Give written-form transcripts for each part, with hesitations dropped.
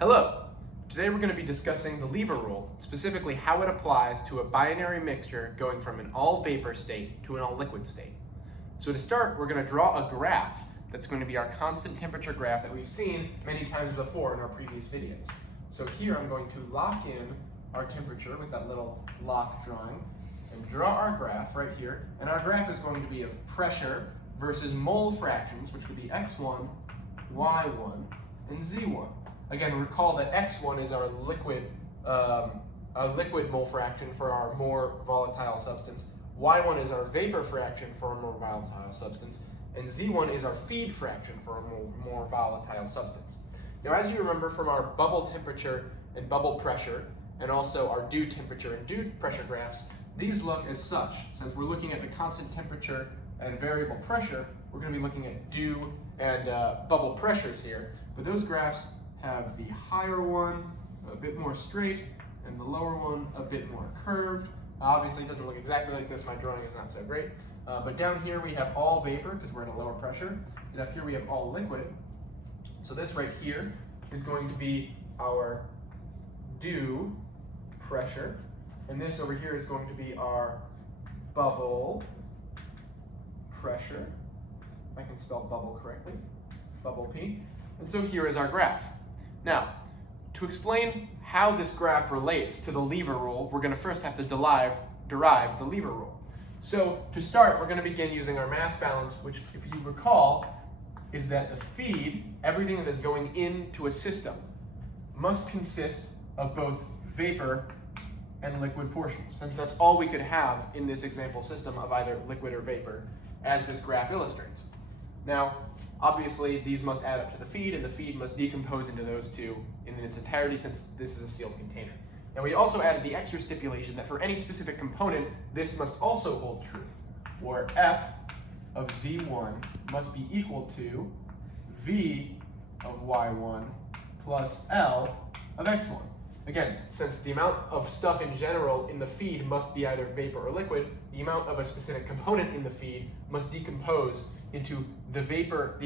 Hello! Today we're going to be discussing the lever rule, specifically how it applies to a binary mixture going from an all vapor state to an all liquid state. So to start, we're going to draw a graph that's going to be our constant temperature graph that we've seen many times before in our previous videos. So here I'm going to lock in our temperature with that little lock drawing and draw our graph right here. And our graph is going to be of pressure versus mole fractions, which would be x1, y1, and z1. Again, recall that x1 is our liquid mole fraction for our more volatile substance. Y1 is our vapor fraction for a more volatile substance. And z1 is our feed fraction for a more volatile substance. Now, as you remember from our bubble temperature and bubble pressure, and also our dew temperature and dew pressure graphs, these look as such. Since we're looking at the constant temperature and variable pressure, we're going to be looking at dew and bubble pressures here. But those graphs have the higher one a bit more straight and the lower one a bit more curved. Obviously it doesn't look exactly like this, my drawing is not so great. But down here we have all vapor because we're at a lower pressure, and up here we have all liquid. So this right here is going to be our dew pressure, and this over here is going to be our bubble pressure. If I can spell bubble correctly, bubble P. And so here is our graph. Now, to explain how this graph relates to the lever rule, we're going to first have to derive the lever rule. So to start, we're going to begin using our mass balance, which, if you recall, is that the feed, everything that is going into a system, must consist of both vapor and liquid portions, since that's all we could have in this example system of either liquid or vapor, as this graph illustrates. Now, obviously, these must add up to the feed, and the feed must decompose into those two in its entirety, since this is a sealed container. Now, we also added the extra stipulation that for any specific component, this must also hold true, where f of z1 must be equal to v of y1 plus L of x1. Again, since the amount of stuff in general in the feed must be either vapor or liquid, the amount of a specific component in the feed must decompose into the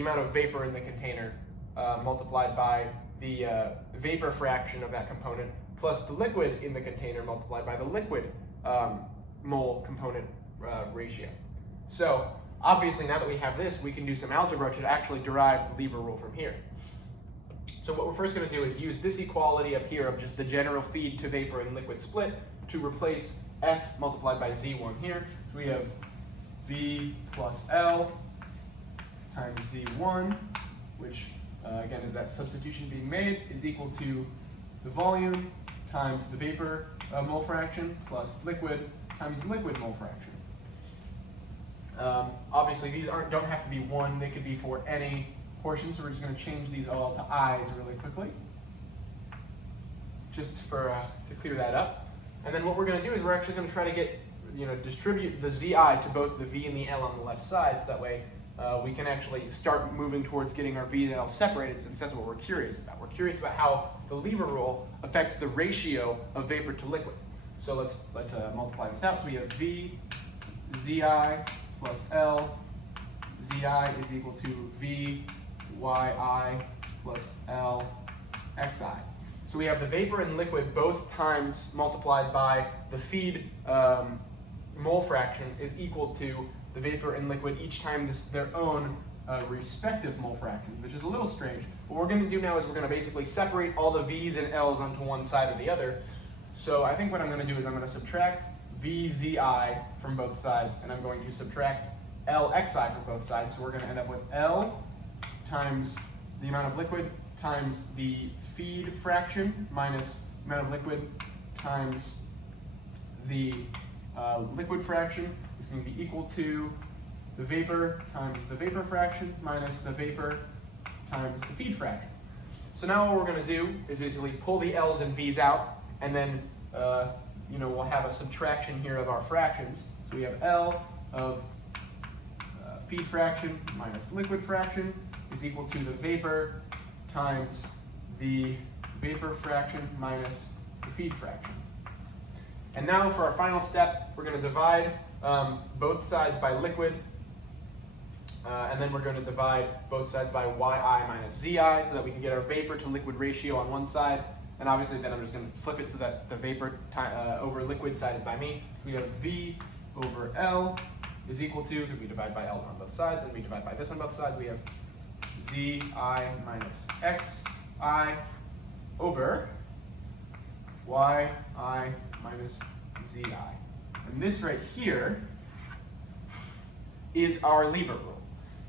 amount of vapor in the container multiplied by the vapor fraction of that component plus the liquid in the container multiplied by the liquid mole component ratio. So obviously now that we have this, we can do some algebra to actually derive the lever rule from here. So what we're first going to do is use this equality up here of just the general feed to vapor and liquid split to replace F multiplied by Z1 here. So we have V plus L times Z1, which again is that substitution being made, is equal to the volume times the vapor mole fraction plus liquid times the liquid mole fraction. Obviously these don't have to be one, they could be for any portion, so we're just going to change these all to i's really quickly, just for to clear that up. And then what we're going to do is we're actually going to try to distribute the zi to both the v and the l on the left side, so that way we can actually start moving towards getting our v and l separated, since that's what we're curious about. We're curious about how the lever rule affects the ratio of vapor to liquid. So let's multiply this out. So we have v zi plus l. Zi is equal to v yi plus L xi. So we have the vapor and liquid both times multiplied by the feed mole fraction is equal to the vapor and liquid each time their own respective mole fractions, which is a little strange. What we're going to do now is we're going to basically separate all the v's and l's onto one side or the other. So I think what I'm going to do is I'm going to subtract vzi from both sides, and I'm going to subtract lxi from both sides. So we're going to end up with L times the amount of liquid times the feed fraction minus the amount of liquid times the liquid fraction is going to be equal to the vapor times the vapor fraction minus the vapor times the feed fraction. So now what we're going to do is basically pull the L's and V's out, and then we'll have a subtraction here of our fractions. So we have L of feed fraction minus liquid fraction is equal to the vapor times the vapor fraction minus the feed fraction. And now for our final step, we're going to divide both sides by liquid And then we're going to divide both sides by yi minus zi so that we can get our vapor to liquid ratio on one side. And obviously then I'm just going to flip it so that the vapor over liquid side is by me. So we have V over L is equal to, because we divide by L on both sides, and we divide by this on both sides, we have Zi minus Xi over Yi minus Zi. And this right here is our lever rule.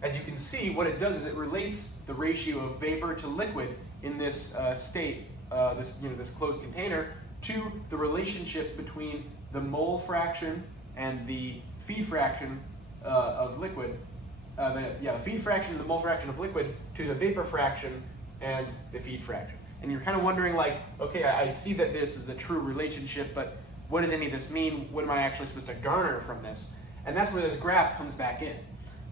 As you can see, what it does is it relates the ratio of vapor to liquid in this state, this closed container, to the relationship between the mole fraction and the feed fraction of liquid. The feed fraction and the mole fraction of liquid to the vapor fraction and the feed fraction. And you're kind of wondering, like, okay, I see that this is the true relationship, but what does any of this mean? What am I actually supposed to garner from this? And that's where this graph comes back in.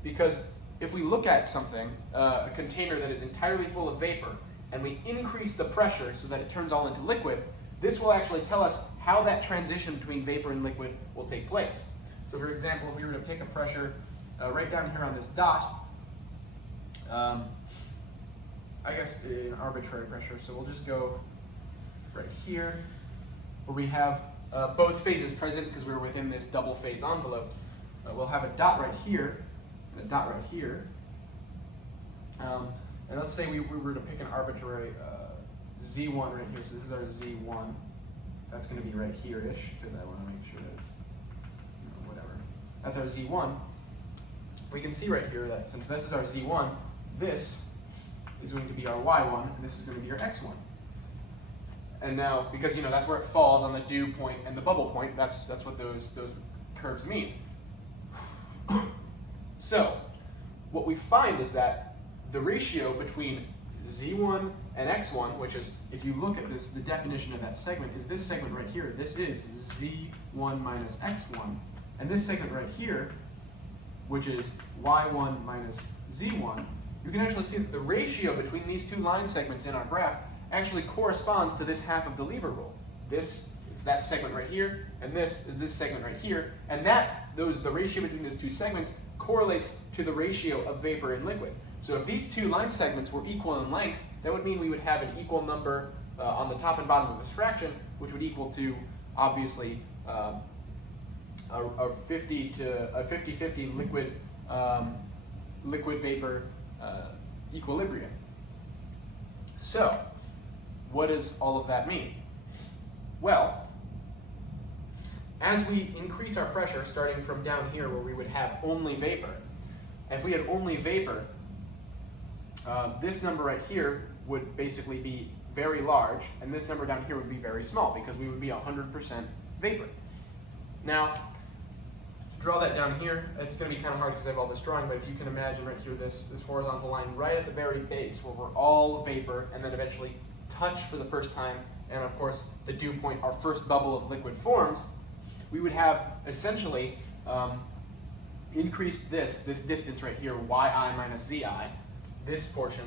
Because if we look at something, a container that is entirely full of vapor, and we increase the pressure so that it turns all into liquid, this will actually tell us how that transition between vapor and liquid will take place. So for example, if we were to pick a pressure right down here on this dot, I guess an arbitrary pressure, so we'll just go right here, where we have both phases present because we're within this double phase envelope. We'll have a dot right here, and a dot right here. And let's say we were to pick an arbitrary Z1 right here, so this is our Z1. That's going to be right here-ish, because I want to make sure that it's, whatever. That's our Z1. We can see right here that since this is our Z1, this is going to be our Y1, and this is going to be our X1. And now, because that's where it falls on the dew point and the bubble point, that's what those curves mean. So, what we find is that the ratio between Z1 and X1, which is, if you look at this, the definition of that segment is this segment right here. This is Z1 minus X1. And this segment right here, which is Y1 minus Z1, you can actually see that the ratio between these two line segments in our graph actually corresponds to this half of the lever rule. This is that segment right here, and this is this segment right here. And the ratio between those two segments correlates to the ratio of vapor and liquid. So if these two line segments were equal in length, that would mean we would have an equal number on the top and bottom of this fraction, which would equal to, obviously, a 50-50 liquid vapor equilibrium. So, what does all of that mean? Well, as we increase our pressure, starting from down here where we would have only vapor, if we had only vapor, this number right here would basically be very large, and this number down here would be very small, because we would be 100% vapor. Now, to draw that down here, it's going to be kind of hard because I have all this drawing, but if you can imagine right here, this horizontal line right at the very base, where we're all vapor, and then eventually touch for the first time, and of course, the dew point, our first bubble of liquid forms, we would have essentially increased this distance right here, yi minus zi, this portion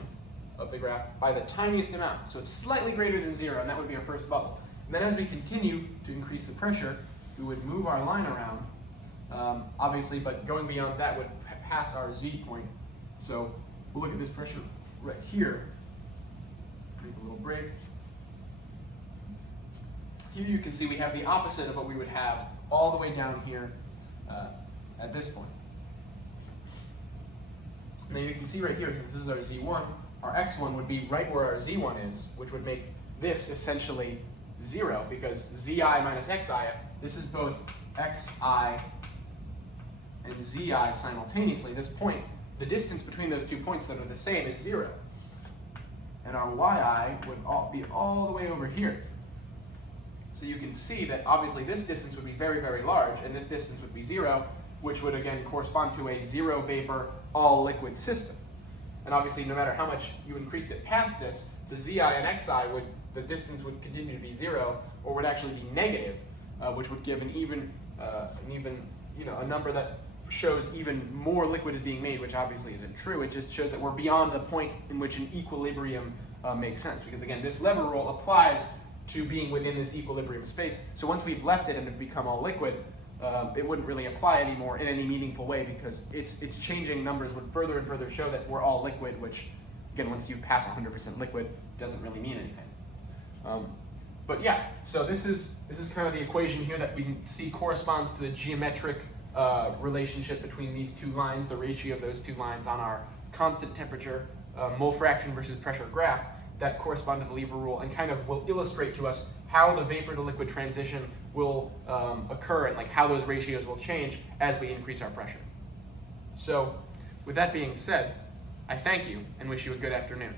of the graph, by the tiniest amount. So it's slightly greater than 0, and that would be our first bubble. And then as we continue to increase the pressure, we would move our line around, obviously, but going beyond that would pass our z point. So we'll look at this pressure right here. Make a little break. Here you can see we have the opposite of what we would have all the way down here at this point. Now you can see right here, since this is our z1, our x1 would be right where our z1 is, which would make this essentially 0, because zi minus xi, this is both xi and zi simultaneously. This point, the distance between those 2 points that are the same is 0. And our yi would be all the way over here. So you can see that obviously this distance would be very, very large, and this distance would be 0, which would again correspond to a 0 vapor, all liquid system. And obviously no matter how much you increased it past this, the zi and xi the distance would continue to be 0, or would actually be negative, which would give a number that shows even more liquid is being made, which obviously isn't true. It just shows that we're beyond the point in which an equilibrium makes sense, because again, this lever rule applies to being within this equilibrium space. So once we've left it and have become all liquid, it wouldn't really apply anymore in any meaningful way, because its changing numbers would further and further show that we're all liquid, which, again, once you pass 100% liquid, doesn't really mean anything. But yeah, so this is kind of the equation here that we can see corresponds to the geometric relationship between these two lines, the ratio of those two lines on our constant temperature mole fraction versus pressure graph that correspond to the lever rule, and kind of will illustrate to us how the vapor to liquid transition will occur, and like how those ratios will change as we increase our pressure. So with that being said, I thank you and wish you a good afternoon.